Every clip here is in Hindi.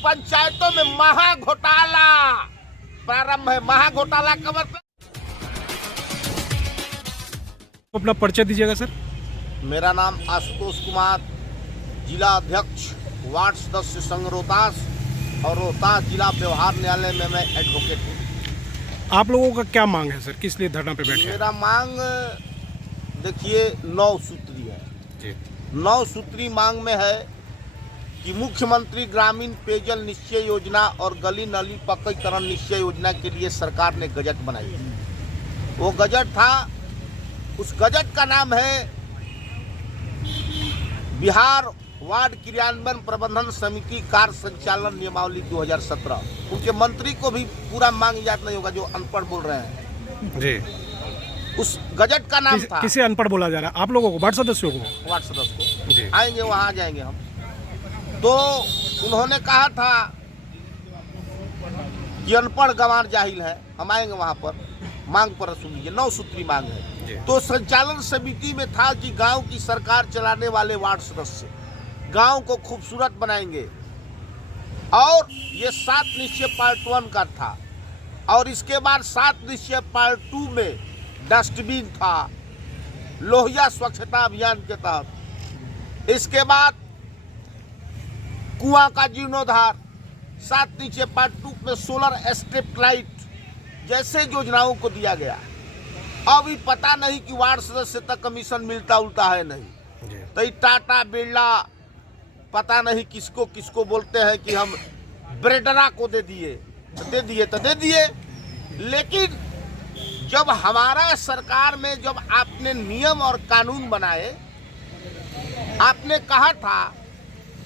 पंचायतों में महा घोटाला प्रारंभ है। महा घोटाला का मतलब, अपना परिचय दीजिएगा सर। मेरा नाम आशुतोष कुमार, जिला अध्यक्ष वार्ड सदस्य संघ रोहतास और रोहतास जिला व्यवहार न्यायालय में मैं एडवोकेट हूँ। आप लोगों का क्या मांग है सर, किस लिए धरना पे बैठे हैं? मेरा मांग देखिए 9 सूत्री है जी। 9 सूत्री मांग में है कि मुख्यमंत्री ग्रामीण पेयजल निश्चय योजना और गली नाली पक्कीकरण निश्चय योजना के लिए सरकार ने गजट बनाई है। वो गजट था, उस गजट का नाम है बिहार वार्ड क्रियान्वयन प्रबंधन समिति कार्य संचालन नियमावली 2017। उनके मंत्री को भी पूरा मांग याद नहीं होगा जो अनपढ़ बोल रहे हैं जी। उस गजट का नाम था। किसे अनपढ़ बोला जा रहा है? आप लोगों को, वार्ड सदस्यों को? वार्ड सदस्य को जी। आएंगे, वहां जाएंगे हम। तो उन्होंने कहा था कि अनपढ़ गंवार जाहिल है, हम आएंगे वहां पर। मांग पर सुन लीजिए, 9 सूत्री मांग है। तो संचालन समिति में था कि गांव की सरकार चलाने वाले वार्ड सदस्य गांव को खूबसूरत बनाएंगे, और ये 7 निश्चय पार्ट 1 का था। और इसके बाद 7 निश्चय पार्ट 2 में डस्टबिन था, लोहिया स्वच्छता अभियान के तहत। इसके बाद कुआं का जीर्णोद्धार, 7 निश्चय पार्ट 2 में सोलर स्ट्रीट लाइट जैसे योजनाओं को दिया गया। अभी पता नहीं कि वार्ड सदस्य तक कमीशन मिलता उल्टा है नहीं। तो ये टाटा बिरला पता नहीं किसको किसको बोलते हैं कि हम ब्रेडरा को दे दिए तो दे दिए। लेकिन जब हमारा सरकार में जब आपने नियम और कानून बनाए, आपने कहा था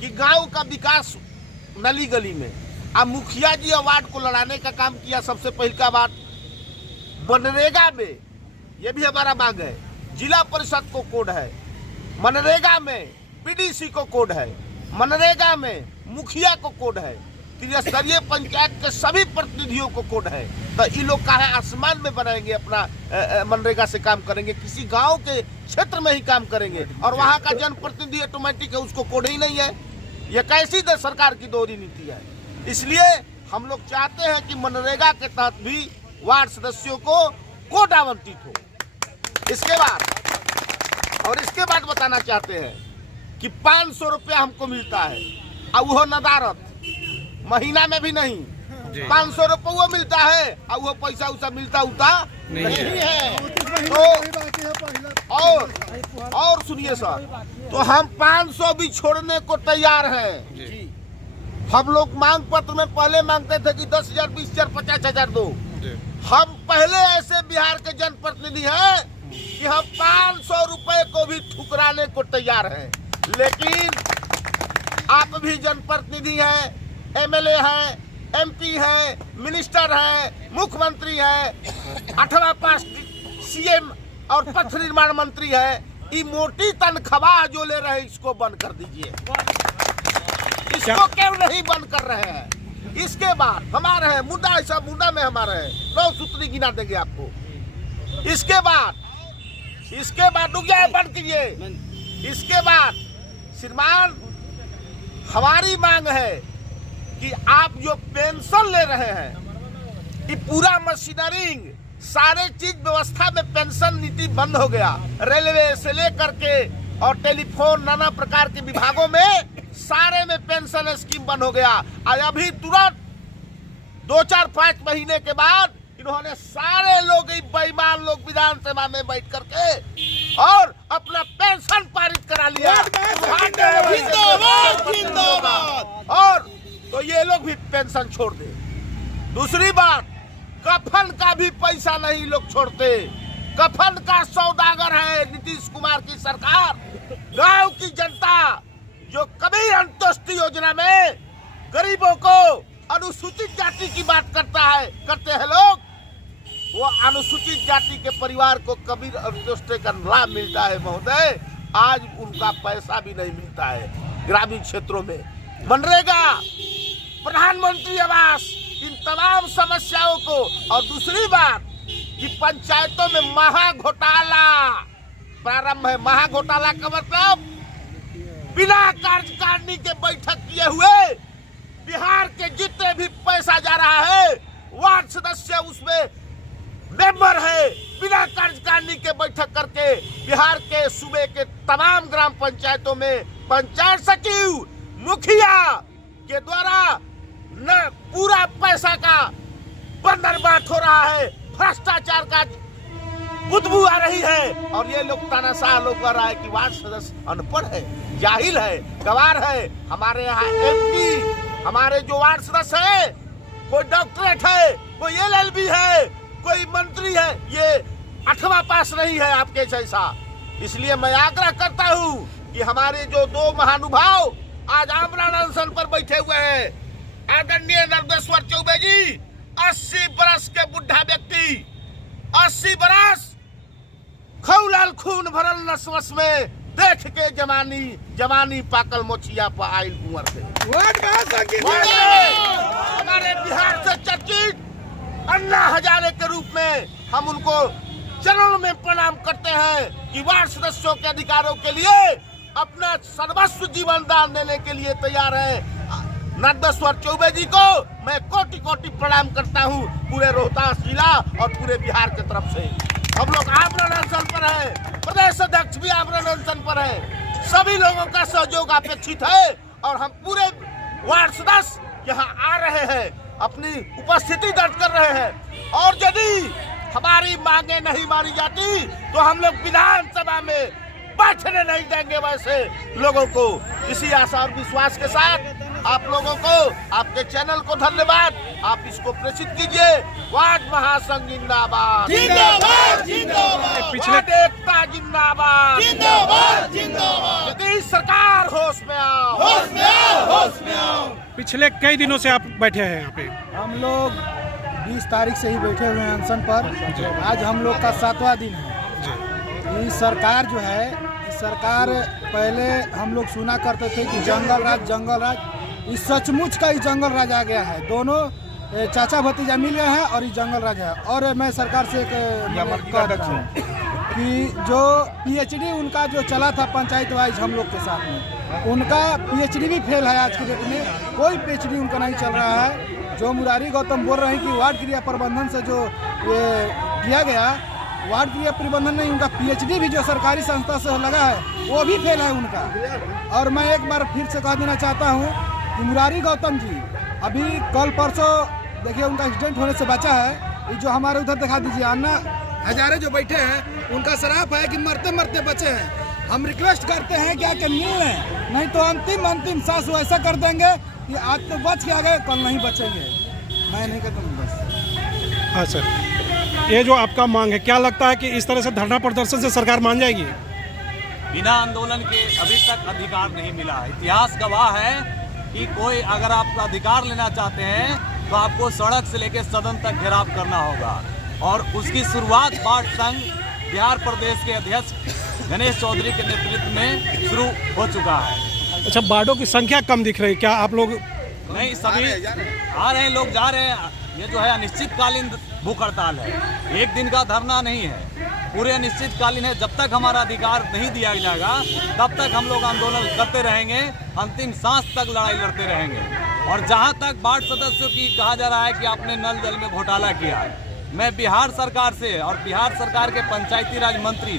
कि गांव का विकास नली गली में, अब मुखिया जी वार्ड को लड़ाने का काम किया। सबसे पहली का बात, मनरेगा में, ये भी हमारा मांग है, जिला परिषद को कोड है, मनरेगा में पीडीसी को कोड है, मनरेगा में मुखिया को कोड है, त्रिस्तरीय पंचायत के सभी प्रतिनिधियों को कोड है। तो ये लोग कहा है आसमान में बनाएंगे, अपना मनरेगा से काम करेंगे, किसी गांव के क्षेत्र में ही काम करेंगे, और वहां का जनप्रतिनिधि ऑटोमेटिक है, उसको कोड ही नहीं है। ये कैसी सरकार की दोहरी नीति है? इसलिए हम लोग चाहते हैं कि मनरेगा के तहत भी वार्ड सदस्यों को कोड आवंटित हो। इसके बाद बताना चाहते हैं कि 500 रुपया हमको मिलता है, और वो नदारत महीना में भी नहीं। 500 रुपया मिलता है और वो पैसा उसा मिलता उता नहीं है। तो और सुनिए सर, तो हम 500 भी छोड़ने को तैयार हैं। हम लोग मांग पत्र में पहले मांगते थे कि 10,000, 20,000, 50,000 दो। हम पहले ऐसे बिहार के जनप्रतिनिधि हैं कि हम 500 रुपए को भी ठुकराने को तैयार हैं। लेकिन आप भी जनप्रतिनिधि हैं, एमएलए हैं, एमपी हैं, मिनिस्टर हैं, मुख्यमंत्री हैं, 8वां पास सीएम और पथ निर्माण मंत्री है। ये मोटी तनख्वाह जो ले रहे हैं, इसको बंद कर दीजिए। इसको क्यों नहीं बंद कर रहे हैं? इसके बाद हमारे हैं मुद्दा, ऐसा मुद्दा में हमारे हैं 9 सूत्री गिना देंगे आपको। इसके बाद रुक जाए, बंद कीजिए। इसके बाद श्रीमान, हमारी मांग है कि आप जो पेंशन ले रहे हैं, ये पूरा मशीनरिंग, सारे चीज व्यवस्था में पेंशन नीति बंद हो गया। रेलवे से लेकर के और टेलीफोन, नाना प्रकार के विभागों में सारे में पेंशन स्कीम बंद हो गया। और अभी तुरंत 2, 4, 5 महीने के बाद इन्होंने सारे लोग, बेईमान लोग, विधानसभा में बैठ करके और अपना पेंशन पारित करा लिया। और तो ये लोग भी पेंशन छोड़ दे। दूसरी बात, कफन का भी पैसा नहीं लोग छोड़ते। कफन का सौदागर है नीतीश कुमार की सरकार। गांव की जनता जो कभी अंत्योदय योजना में गरीबों को, अनुसूचित जाति की बात करते हैं लोग, वो अनुसूचित जाति के परिवार को कभी अंत्योदय का लाभ मिलता है महोदय। आज उनका पैसा भी नहीं मिलता है। ग्रामीण क्षेत्रों में मनरेगा, प्रधानमंत्री आवास, इन तमाम समस्याओं को। और दूसरी बात कि पंचायतों में महा घोटाला प्रारंभ है। महा घोटाला का मतलब बिना कार्यकारिणी के बैठक किए हुए बिहार के जितने भी पैसा जा रहा है, वार्ड सदस्य उसमें मेंबर है। बिना कार्यकारिणी के बैठक करके बिहार के सूबे के तमाम ग्राम पंचायतों में पंचायत सचिव, मुखिया के द्वारा न पूरा पैसा का बंदरबाट हो रहा है, भ्रष्टाचार का बुदबू आ रही है। और ये लोग तानाशाह लोग कह रहा है कि वार्ड सदस्य अनपढ़ है, जाहिल है, गवार है। हमारे यहाँ MP, हमारे जो वार्ड सदस्य है, कोई डॉक्टरेट है, कोई LLB है, कोई मंत्री है, ये 8वां पास नहीं है आपके जैसा। इसलिए मैं आग्रह करता हूँ कि हमारे जो 2 महानुभाव आज आमरण अनशन पर बैठे हुए हैं, आदरणीय नरदेश्वर चौबे जी, 80 बरस के बुढ़ा व्यक्ति, 80 बरस खौलाल खून भरल नसवस में देख के जवानी पाकल मोछिया पर आयल कुंवर थे। हमारे बिहार से चर्चित अन्ना हजारे के रूप में हम उनको चरणों में प्रणाम करते हैं कि वार्ड सदस्यों के अधिकारों के लिए अपना सर्वस्व जीवन दान देने के लिए तैयार है। नरदेश्वर चौबे जी को मैं कोटि कोटि प्रणाम करता हूँ, पूरे रोहतास जिला और पूरे बिहार की तरफ से। हम लोग आमरण अनशन पर है, प्रदेश अध्यक्ष भी आमरण अनशन पर है। सभी लोगों का सहयोग अपेक्षित है और हम पूरे वार्ड सदस्य यहाँ आ रहे हैं, अपनी उपस्थिति दर्ज कर रहे हैं। और यदि हमारी मांगे नहीं मानी जाती तो हम लोग विधानसभा में बैठने नहीं देंगे वैसे लोगों को। इसी आशा और विश्वास के साथ आप लोगों को, आपके चैनल को धन्यवाद। आप इसको प्रेषित कीजिए। वार्ड महासंघ जिंदाबाद, जिंदाबाद, जिंदाबाद, पिछले वार्ड एकता जिंदाबाद, जिंदाबाद, जिंदाबाद, नीतीश सरकार होश में आओ, होश में आओ, होश में आओ। पिछले कई दिनों से आप बैठे हैं यहाँ पे। हम लोग 20 तारीख से ही बैठे हुए हैं अनशन पर। आज हम लोग का 7वां दिन है। ये सरकार जो है, इस सरकार पहले हम लोग सुना करते थे कि जंगल राज, इस सचमुच का ही जंगल राज आ गया है। दोनों चाचा भतीजा मिल गए हैं और ये जंगल राज है। और मैं सरकार से कहता हूँ कि जो PhD उनका जो चला था पंचायत वाइज हम लोग के साथ में, उनका PhD भी फेल है। आज के डेट में कोई PhD उनका नहीं चल रहा है। जो मुरारी गौतम बोल रहे हैं कि वार्ड क्रिया प्रबंधन से जो ये किया गया, वार्ड क्रिया प्रबंधन नहीं, उनका PhD भी जो सरकारी संस्था से लगा है वो भी फेल है उनका। और मैं एक बार फिर से कह देना चाहता हूँ कि मुरारी गौतम जी अभी कल परसों देखिए उनका एक्सीडेंट होने से बचा है। ये जो हमारे उधर दिखा दीजिए, अन्ना हजारे जो बैठे हैं, उनका शराब है कि मरते मरते बचे हैं। हम रिक्वेस्ट करते हैं कि आके मिल लें, नहीं तो अंतिम सांस ऐसा कर देंगे कि आज तो बच के आ गए, कल नहीं बचेंगे। मैं नहीं कहता हूँ बस। हाँ सर, ये जो आपका मांग है, क्या लगता है कि इस तरह से धरना प्रदर्शन से सरकार मान जाएगी? बिना आंदोलन के अभी तक अधिकार नहीं मिला। इतिहास गवाह है कि कोई अगर आप अधिकार लेना चाहते हैं तो आपको सड़क से लेकर सदन तक घेराव करना होगा। और उसकी शुरुआत वार्ड संघ बिहार प्रदेश के अध्यक्ष गणेश चौधरी के नेतृत्व में शुरू हो चुका है। अच्छा, वार्डों की संख्या कम दिख रही, क्या आप लोग? नहीं, सभी आ रहे हैं, लोग जा रहे हैं। ये जो है अनिश्चितकालीन भूख हड़ताल है, एक दिन का धरना नहीं है, पूरे अनिश्चितकालीन है। जब तक हमारा अधिकार नहीं दिया जाएगा तब तक हम लोग आंदोलन करते रहेंगे, अंतिम सांस तक लड़ाई लड़ते रहेंगे। और जहां तक वार्ड सदस्यों की कहा जा रहा है कि आपने नल जल में घोटाला किया है, मैं बिहार सरकार से और बिहार सरकार के पंचायती राज मंत्री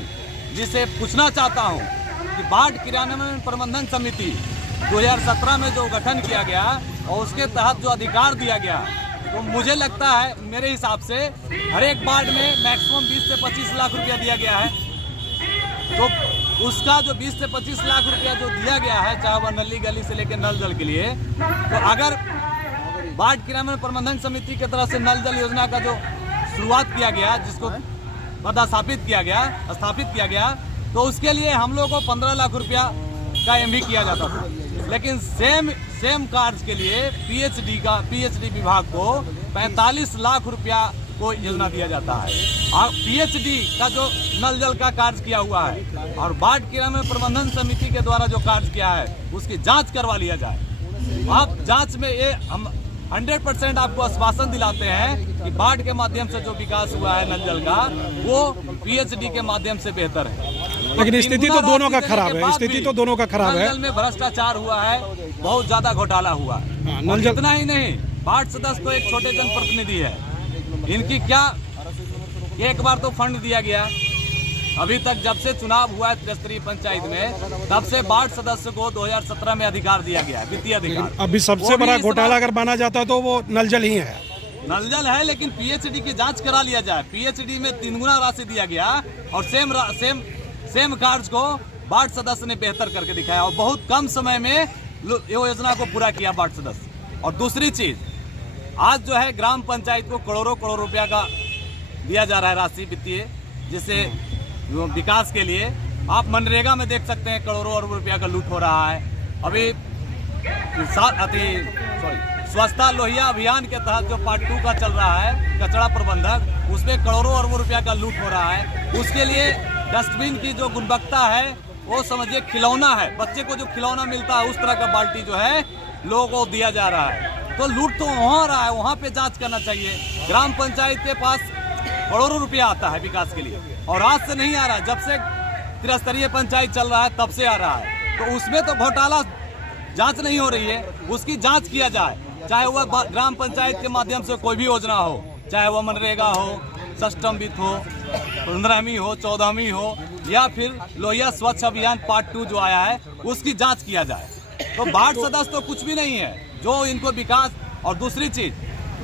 जी से पूछना चाहता हूं कि वार्ड क्रियान्वयन प्रबंधन समिति 2017 में जो गठन किया गया और उसके तहत जो अधिकार दिया गया, तो मुझे लगता है मेरे हिसाब से हर एक वार्ड में मैक्सिमम 20 से 25 लाख रुपया दिया गया है। तो उसका जो 20 से 25 लाख रुपया जो दिया गया है, चाहे वह नली गली से लेकर नल जल के लिए, तो अगर वार्ड क्रियान्वयन प्रबंधन समिति की तरफ से नल जल योजना का जो शुरुआत किया गया, जिसको स्थापित किया गया, तो उसके लिए हम लोग को 15 लाख रुपया का MB किया जाता था। लेकिन सेम कार्य के लिए PhD विभाग को 45 लाख रुपया को योजना दिया जाता है। और PhD का जो नल जल का कार्य किया हुआ है और वार्ड क्रियान्वयन प्रबंधन समिति के द्वारा जो कार्य किया है, उसकी जांच करवा लिया जाए। आप जांच में ये हम 100% आपको आश्वासन दिलाते हैं कि वार्ड के माध्यम से जो विकास हुआ है नल जल का, वो PhD के माध्यम से बेहतर है। लेकिन स्थिति तो दोनों का खराब है, स्थिति तो दोनों का खराब है। नल जल में भ्रष्टाचार हुआ है, बहुत ज्यादा घोटाला हुआ। हाँ, और नल जल इतना ही नहीं, वार्ड सदस्य तो एक छोटे जनप्रतिनिधि है, इनकी क्या एक बार तो फंड दिया गया। अभी तक जब से चुनाव हुआ है त्रिस्तरीय पंचायत में, तब से वार्ड सदस्य को 2017 में अधिकार दिया गया है, वित्तीय अधिकार। अभी सबसे वो भी बड़ा इस घोटाला बार अगर माना जाता है तो वो नल जल ही है। नल जल है, लेकिन पीएचडी की जांच करा लिया जाए। पीएचडी में 3 गुना राशि दिया गया और सेम कार्य को वार्ड सदस्य ने बेहतर करके दिखाया और बहुत कम समय में ये योजना को पूरा किया वार्ड सदस्य। और दूसरी चीज, आज जो है ग्राम पंचायत को करोड़ों रुपया का दिया जा रहा है राशि वित्तीय, जिससे विकास के लिए। आप मनरेगा में देख सकते हैं करोड़ों अरब रुपया का लूट हो रहा है। अभी स्वच्छता लोहिया अभियान के तहत जो पार्ट 2 का चल रहा है, कचरा प्रबंधक, उसमें करोड़ों अरबों रुपया का लूट हो रहा है। उसके लिए डस्टबिन की जो गुणवत्ता है वो समझिए खिलौना है, बच्चे को जो खिलौना मिलता है उस तरह का बाल्टी जो है लोगों को दिया जा रहा है। तो लूट तो वहाँ हो रहा है, वहाँ पे जांच करना चाहिए। ग्राम पंचायत के पास करोड़ों रुपया आता है विकास के लिए और आज से नहीं आ रहा, जब से त्रिस्तरीय पंचायत चल रहा है तब से आ रहा है। तो उसमें तो घोटाला जांच नहीं हो रही है, उसकी जांच किया जाए। चाहे वह ग्राम पंचायत के माध्यम से कोई भी योजना हो, चाहे वह मनरेगा हो, सष्टम वित्त हो, 15वीं हो, 14वीं हो, या फिर लोहिया स्वच्छ अभियान पार्ट 2 जो आया है उसकी जांच किया जाए। तो वार्ड सदस्य तो कुछ भी नहीं है जो इनको विकास। और दूसरी चीज,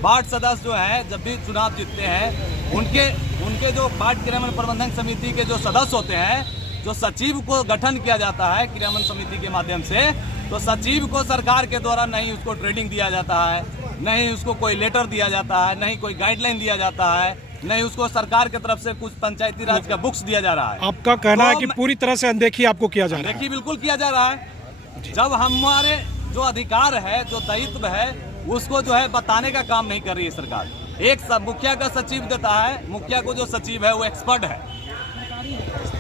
वार्ड सदस्य जो है जब भी चुनाव जीतते हैं, उनके जो वार्ड क्रियान्वयन प्रबंधन समिति के जो सदस्य होते हैं, जो सचिव को गठन किया जाता है क्रियान्वयन समिति के माध्यम से, तो सचिव को सरकार के द्वारा नहीं उसको ट्रेनिंग दिया जाता है, नहीं उसको कोई लेटर दिया जाता है, नहीं कोई गाइडलाइन दिया जाता है, नहीं उसको सरकार की तरफ से कुछ पंचायती राज का बुक्स दिया जा रहा है। आपका कहना है तो कि पूरी तरह से अनदेखी आपको किया जा रहा है। देखिए बिल्कुल किया जा रहा है। जब हमारे जो अधिकार है, जो दायित्व है, उसको जो है बताने का काम नहीं कर रही है सरकार। एक मुखिया का सचिव देता है, मुखिया को जो सचिव है वो एक्सपर्ट है,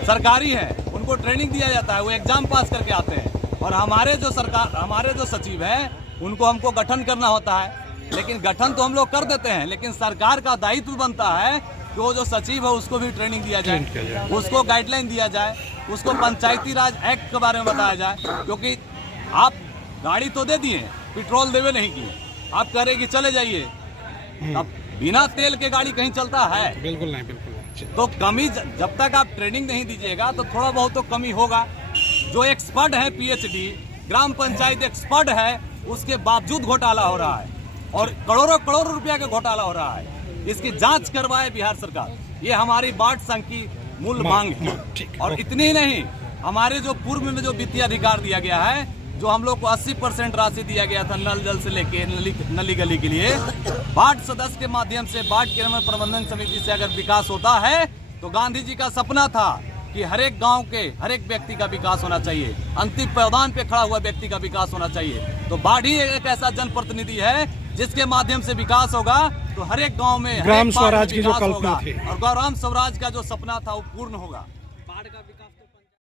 सरकारी है, उनको ट्रेनिंग दिया जाता है, वो एग्जाम पास करके आते हैं। और हमारे जो सचिव है उनको हमको गठन करना होता है, लेकिन गठन तो हम लोग कर देते हैं, लेकिन सरकार का दायित्व बनता है कि वो जो सचिव है उसको भी ट्रेनिंग दिया जाए, उसको गाइडलाइन दिया जाए, उसको पंचायती राज एक्ट के बारे में बताया जाए। क्योंकि आप गाड़ी तो दे दिए, पेट्रोल देवे नहीं किए, आप कह रहे कि चले जाइए, अब बिना तेल के गाड़ी कहीं चलता है? बिल्कुल नहीं, बिल्कुल नहीं। तो कमी, जब तक आप ट्रेनिंग नहीं दीजिएगा तो थोड़ा बहुत तो कमी होगा। जो एक्सपर्ट है पीएचडी, ग्राम पंचायत एक्सपर्ट है, उसके बावजूद घोटाला हो रहा है और करोड़ों रुपया का घोटाला हो रहा है। इसकी जांच करवाए बिहार सरकार, ये हमारी वार्ड संघ की मूल मांग है। और इतनी ही नहीं, हमारे जो पूर्व में जो वित्तीय अधिकार दिया गया है, जो हम लोग को 80% राशि दिया गया था नल जल से लेके नली गली के लिए, वार्ड सदस्य के माध्यम से वार्ड क्रियान्वयन प्रबंधन समिति से अगर विकास होता है तो गांधी जी का सपना था कि हर एक गांव के हर एक व्यक्ति का विकास होना चाहिए, अंतिम पायदान पे खड़ा हुआ व्यक्ति का विकास होना चाहिए। तो वार्ड ही एक ऐसा जनप्रतिनिधि है जिसके माध्यम से विकास होगा, तो हर एक गांव में ग्राम स्वराज की जो कल्पना थी और ग्राम स्वराज का जो सपना था वो पूर्ण होगा।